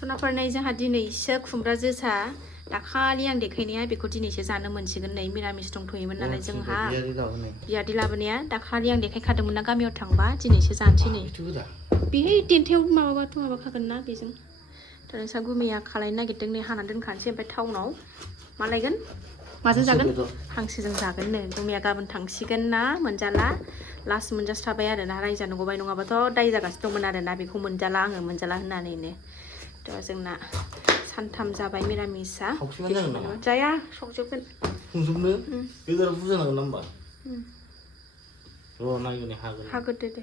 सनाफोरनाय जोंहा दिनैसो खुमब्रा जोसा दाखालि आं देखायनाया बेखौ दिनैसो जानो मोनसिगोन नै मिरामिस दंथ'योमोन नालाय जोंहा बियादै लाबोनाया दाखालि आं देखायखादोंमोन ना गामियाव थांबा दिनैसो जानोसै नै बेहाय देन्थायाव माबाबाथ' माबाखागोन ना बेजों दा नोंसा गुमैया खालायनो नागिरदों नै हाना दोनखानोसै ओमफ्राय टाउनाव मा लायगोन माजों जागोन हांसोजों जागोन नो गुमैया गाबोन थांसिगोन ना मोनजाला लास्ट मोनजास्राबाय आरो ना रायजानो गबाय नङाबाथ' दाय जागासिनो दंमोन आरो ना बेखौ मोनजाला आङो मोनजाला होननानैनो थ' जोंना सानथाम जाबाय मिरामिसा जाया संजोबगोन संजोबनो बेदरा बुरजा नांगोन ना होमबा र' नायगोन हाग्रोदो दे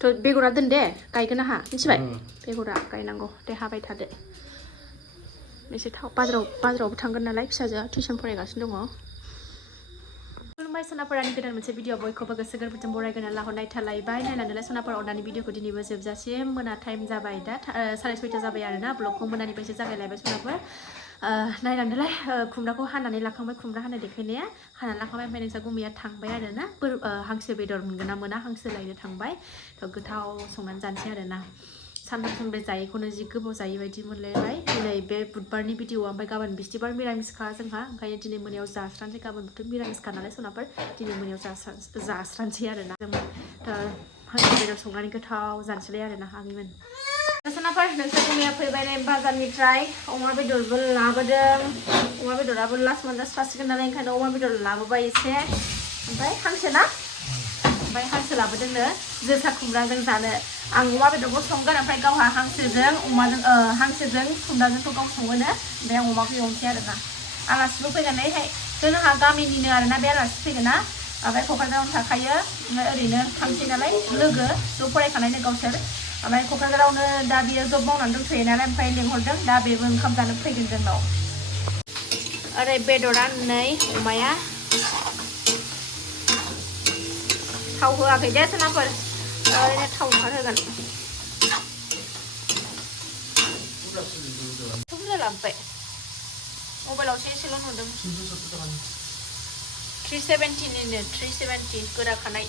थ' बेगरा दोन दे गायगोन आंहा मिथिबाय बेगरा गायनांगौ दे हाबाय थादो एसे थाव बाजारावबो थांगोन नालाय फिसाजोआ टिउसन फरायगासिनो दङ खुलुमबाय सनाफोरानि गोदान मोनसे भिडिअ बयखौबो गोसो गोरबोजों बरायगोना लाहरनाय थालायबाय नायनानैलाय सनाफोर अरदानि भिडिअखौ दिनैबो जोबजासिम मोना टाइम जाबाय दा 6:30 जाबाय आरो ना ब्लगखौ मोनानिफ्रायसो जागायलायबाय सनाफोर नायनानैलाय खुमब्राखौ हानानै लाखांबाय खुमब्रा हानाय देखायनाया हानानै लाखांबाय ओमफ्राय नोंसा गुमैया थांबाय आरो ना हांसो बेदर मोनगोन ना मोना हांसो लायनो थांबाय थ' गोथाव संनानै जानोसै आरो ना सानथाम सानब्रै जायैखौनो जि गोबाव जायै बायदि मोनलायबाय दिनै बे बुधबारनि भिडिअ ओमफ्राय गाबोन बिस्थिबार मिरामिसखा जोंहा ओंखायनो दिनै मोनायाव जास्रानोसै गाबोनबोथ' मिरामिसखा नालाय सनाफोर दिनै मोनायाव जास्रानोसै आरो ना हांसो बेदर संनानै गोथाव जानोसैलाय आरो ना आंनिमोन सनाफोर नोंसोर गुमैया फैबाय नै बाजारनिफ्राय अमा बेदरबो लाबोदों अमा बेदराबो लास्ट मोनजास्रासिगोन नालाय ओंखायनो अमा बेदर लाबोबाय एसे ओमफ्राय हांसो ना ओमफ्राय हांसो लाबोदोंनो जोसा खुमब्राजों जानो आं अमा बेदरखौ संगोन ओमफ्राय गावहा हांसोजों खुमब्राजोंखौ गाव सङोनो ओमफ्राय आं अमाखौ एवनोसै आरो ना आलासिबो फैगोनहाय जोंहा गामिनिनो आरोना बे आलासि फैगोन ना ओमफ्राय क'क्राझारावनो थाखायो ओमफ्राय ओरैनो थांसै नालाय लोगो ज' फरायखानायनो गावसोर ओमफ्राय क'क्राझारावनो दा बियो जब मावनानै दंथ'यो नालाय ओमफ्राय लेंहरदों दा बेबो ओंखाम जानो फैगोन जोंनाव ओरै बेदरा नै अमाया थाव होआखै दे सोनाफोर ओरैनो थाव ओंखारहोगोन बुरजा लाबोबाय मबाइलावसो एसेल' नुदों 370निनो 370 गोदाखानाय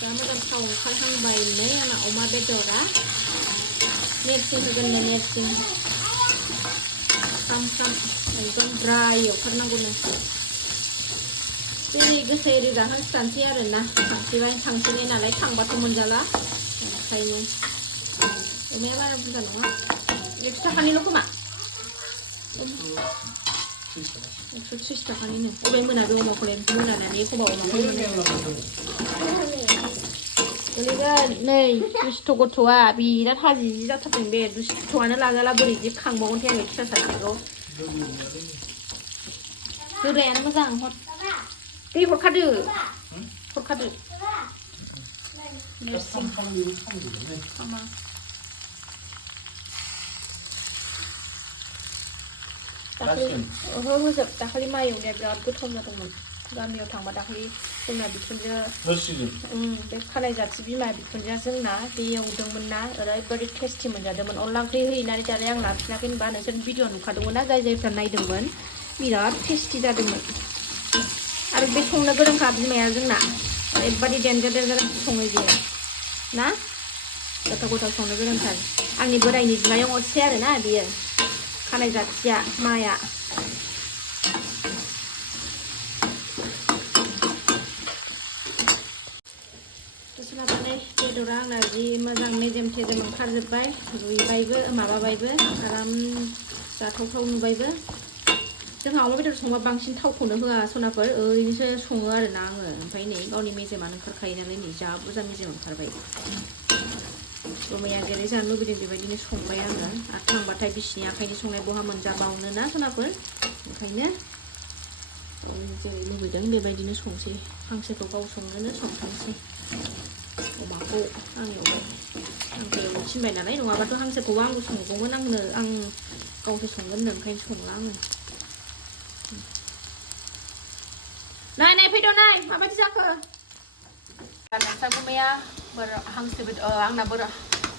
दा मोजां थाव ओंखारहांबाय नै आंना अमा बेदरा नेरसिं होगोन नो नेरसिं फ्राम एकदम ड्राय एवथारनांगौनो दिनै गोसायै रोगाहांसै आरो ना थांसैनाय नालाय थांबाथ' मोनजाला ओंखायनो अमाया बारा बुरजा नङा 100 थाखानिल' खोमा 130 थाखानिनो अबे मोना बे अमाखौलाय मोनानानै एखमबा अमाखौ गोलैगोन नै दुस्थ' गथ'आ बिराद हाजि जाथारदों बे दुस्थ'आनो लाजाला बोरै जि खांबावगोनथाय आङो फिसा सासेखौ होग्रायानो मोजां दै हरखादो नेरसिं होजोब दाखालि माइ एवनाया बिराद गोथाव जादोंमोन गामियाव थांबा दाखालि जोंना बिखुनजो बे खानाय जाथि बिमा बिखुनजोआ जोंना बे एवदोंमोन ना ओरैबायदि टेस्टि मोनजादोंमोन अनला ओंख्रि होनानै दालाय आं लाफिनाखै होनबा नोंसोर भिडिअ नुखादोंमोन ना जायफ्रा नायदोंमोन बिराद टेस्टि जादोंमोन आरो बे संनो गोरोंखा बिमाया जोंना ओरैबायदि देन्जार सङो बियो ना गोथाव संनो गोरोंथार आंनि बोरायनि बिमायं असे आरो ना बियो खानाय जाथिया माया बेदरा आंना जि मोजां मेजेम थेजेम ओंखारजोब्बाय रुइबायबो माबाबायबो आराम जाथावथाव नुबायबो जोंहा अमा बेदर संबा बांसिन थावखौनो होआ सनाफोर ओरैनोसो सङो आरोना आङो ओमफ्राय नै गावनि मेजेमानो ओंखारखायो नालाय नै जा बुरजा मेजेम ओंखारबाय गुमैया जेरै जानो लुबैदों बेबायदिनो संबाय आङो आरो थांबाथाय बिसिनि आखाइनि संनाय बहा मोनजाबावनो ना सनाफोर ओंखायनो जेरै लुबैदों बेबायदिनो संसै हांसोखौ गाव संनोनो संथांसै अमाखौ आं एवबाय आंखौ एवनो थिनबाय नालाय नङाबाथ' हांसोखौबो आंबो संगौमोन आं गावसो संगोन होनदों ओंखायनो संला आङो नाय फैद' नाय माबायदि जाखो नोंसा गुमैया हांसो बेदर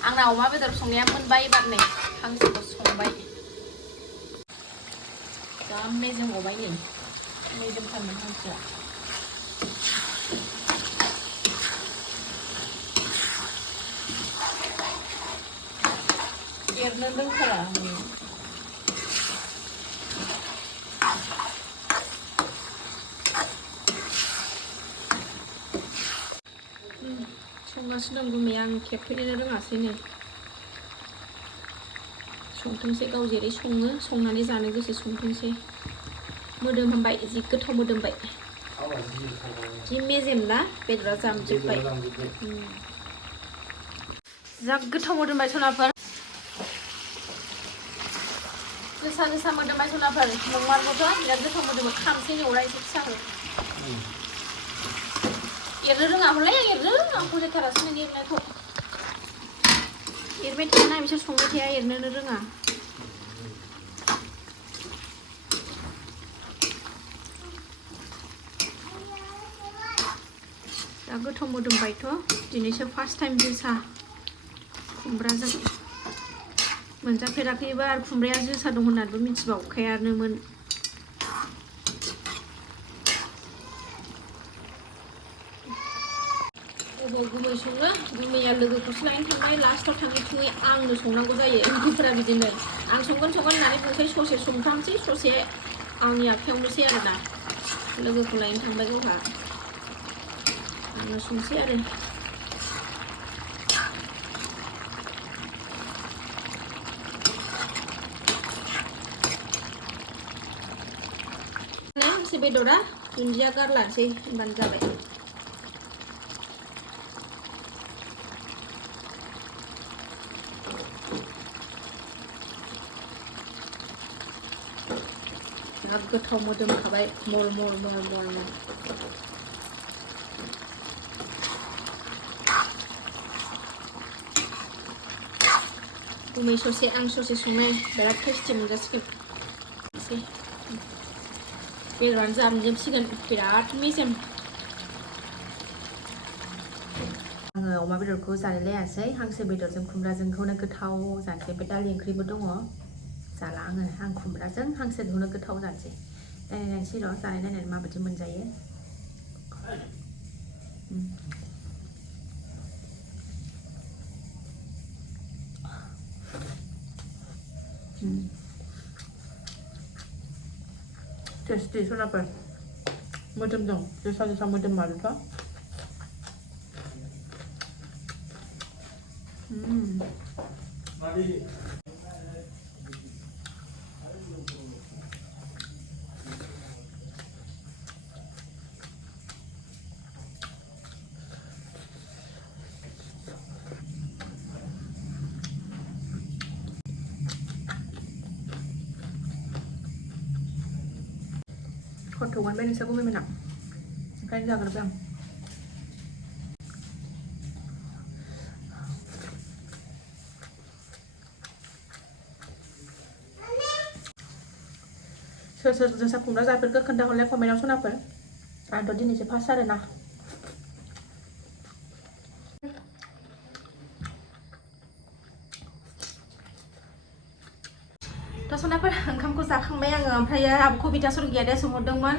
आंना अमा बेदर संनाया मोनबाय एबार नै हांसोखौ संबाय जा मेजेम गबाय नै मेजेमथारमोन हांसोआ एरनो रोंथारा संगासिनो दं गुमैया आं खेबफेरनो रोङासै नै संथोंसै गाव जेरै सङो संनानै जानो गोसो संथोंसै मोदोम होनबाय जि गोथाव मोदोमबाय जि मेजेम ना बेदरा जामजोब्बाय जा गोथाव मोदोमबाय सनाफोर जोसा जोसा मोदोमबाय सनाफोर नंमारगौथ' बिराद गोथाव मोदोमो खामसै एवरा एसे फिसाखौ एरनो रोङा हरलाय आं एरनो आं फसायथारासै नों एरनायखौ एरबाय थायाना बिसोर संबाय थाया एरनोनो रोङा जा गोथाव मोदोमबायथ' दिनैसो फार्स्ट टाइम जोसा खुमब्राजों मोनजाफेराखैबा आरो खुमब्राया जोसा दं होननानैबो मिथिबावखायानोमोन गुमै सङो गुमैया लोगोखौसो लायनो थांबाय लास्टआव थाङै थुङै आंनो संनांगौ जायो ओंख्रिफोरा बिदिनो आं संगोन होननानै बुंसै ससे संथामसै ससे आंनि आखायावनोसै आरोना लोगोखौ लायनो थांबाय गावहा आंनो संसै आरो हांसो बेदरा दुन्दिया गारलानोसै होनबानो जाबाय बिराद गोथाव मोदोमखाबाय मल मल मल मल गुमै ससे आं ससे संनाय बिराद टेस्टि मोनजासिगोन बेदरानो जामजोबसिगोन बिराद मेजेम आङो अमा बेदरखौ जालाय लायासै हांसो बेदरजों खुमब्राजोंखौनो गोथाव जानोसै ओमफ्राय दालि ओंख्रिबो दङ जाला आं खुमब्राजों हांसोखौनो गोथाव जानोसै नायनायसै र' जानाय नायनानै माबायदि मोनजायो टेस्टि सनाफोर मोदोमदों जोसा जोसा मोदोममारोथ' खनथ'गोन बे नोंसोर गुमैमोना ओंखायनो जाग्रोबाय आं सोर सोर जोसा खुमब्रा जाफेरखो खोन्थाहरलाय कमेन्टआव सनाफोर आंथ' दिनैसो फार्स्ट आरोना थ' सनाफोर ओंखामखौ जाखांबाय आङो ओमफ्राय आब' कबिता सरगियारिया सोंहरदोंमोन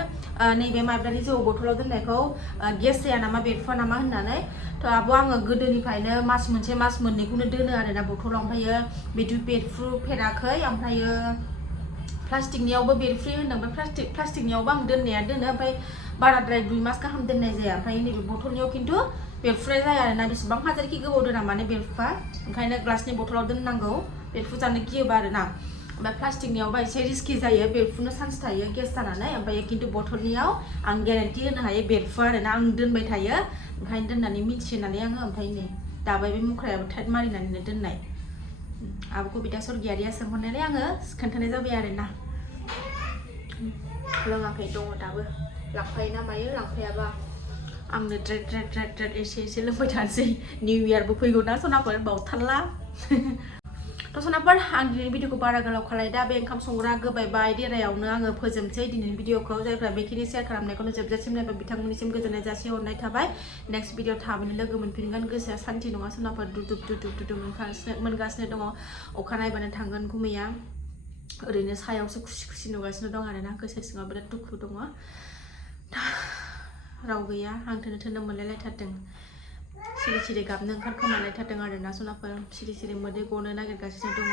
नैबे माइब्रानि जौ बथलाव दोननायखौ गेस जाया नामा बेरफुवा नामा होननानै थ' आब' आङो गोदोनिफ्रायनो मास मोनसे मास मोननैखौनो दोनो आरोना बथलाव ओमफ्रायो बिदि बेरफ्रुफेराखै ओमफ्रायो प्लास्टिकनियावबो बेरफ्रुयो होनदों ओमफ्राय प्लास्टिकनियावबो आं दोननाया दोनो ओमफ्राय बाराद्राय 2 मास गाहाम दोननाय जाया ओमफ्राय नैबे बथलनियाव खिन्थु बेरफ्रुनाय जाया आरोना बेसेबां हाजारखि गोबाव दोना माने बेरफुवा ओंखायनो ग्लासनि बथलाव दोननांगौ बेरफुजानो गियोबा आरोना ओमफ्राय प्लास्टिकनियावबा एसे रिस्कि जायो बेरफुनो चान्स थायो गेस जानानै ओमफ्राय खिन्थु बथलनियाव आं गेरेन्टि होनो हायो बेरफुवा आरोना आं दोनबाय थायो ओंखायनो दोननानै मिथियो नालाय आङो ओमफ्राय नै दाबाय बे मुख्रायाबो टाइट मारिनानैनो दोननाय आब' कबिता सरगियारिया सोंहरनानै आङो खोन्थानाय जाबाय आरोना लोङाखै दङ दाबो लांफायो ना मायो लांफायाबा आंनो द्रेद द्रेद द्रेद द्रेद एसे लोंबाय थानोसै निउ इयारबो फैगौ ना सनाफोर बावथारला थ' सनाफोर आं दिनैनि भिडिअखौ बारा गोलाव खालाय दा बे ओंखाम संग्रा गोबायबाय देरायावनो आङो फोजोबसै दिनैनि भिडिअखौ जायफ्रा बेखिनि शेयार खालामनायखौनो जोबजासिम नायबाय बिथांमोननिसिम गोजोननाय जासिहरनाय थाबाय नेक्स्ट भिडिअ थाबैनो लोगो मोनफिनगोन गोसोआ सान्थि नङा सनाफोर दुदुब दुदुब दुदुब मोनगासिनो दङ अखा नायबानो थांगोन गुमैया ओरैनो सायावसो खुसि नुगासिनो दं आरोना गोसो सिङाव बिराद दुखु दङ राव गैया आं थोनो मोनलायलायथारदों सिरि गाबनो ओंखारखोमालायथारदों आरोना सनाफोर सिरि मोदै गनो नागिरगासिनो दङ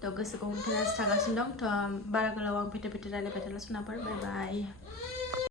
थ' गोसोखौ हमथानानैसो थागासिनो दं थ' बारा गोलाव आं फेथेर रायलायबाय थाला सनाफोर बाय बाय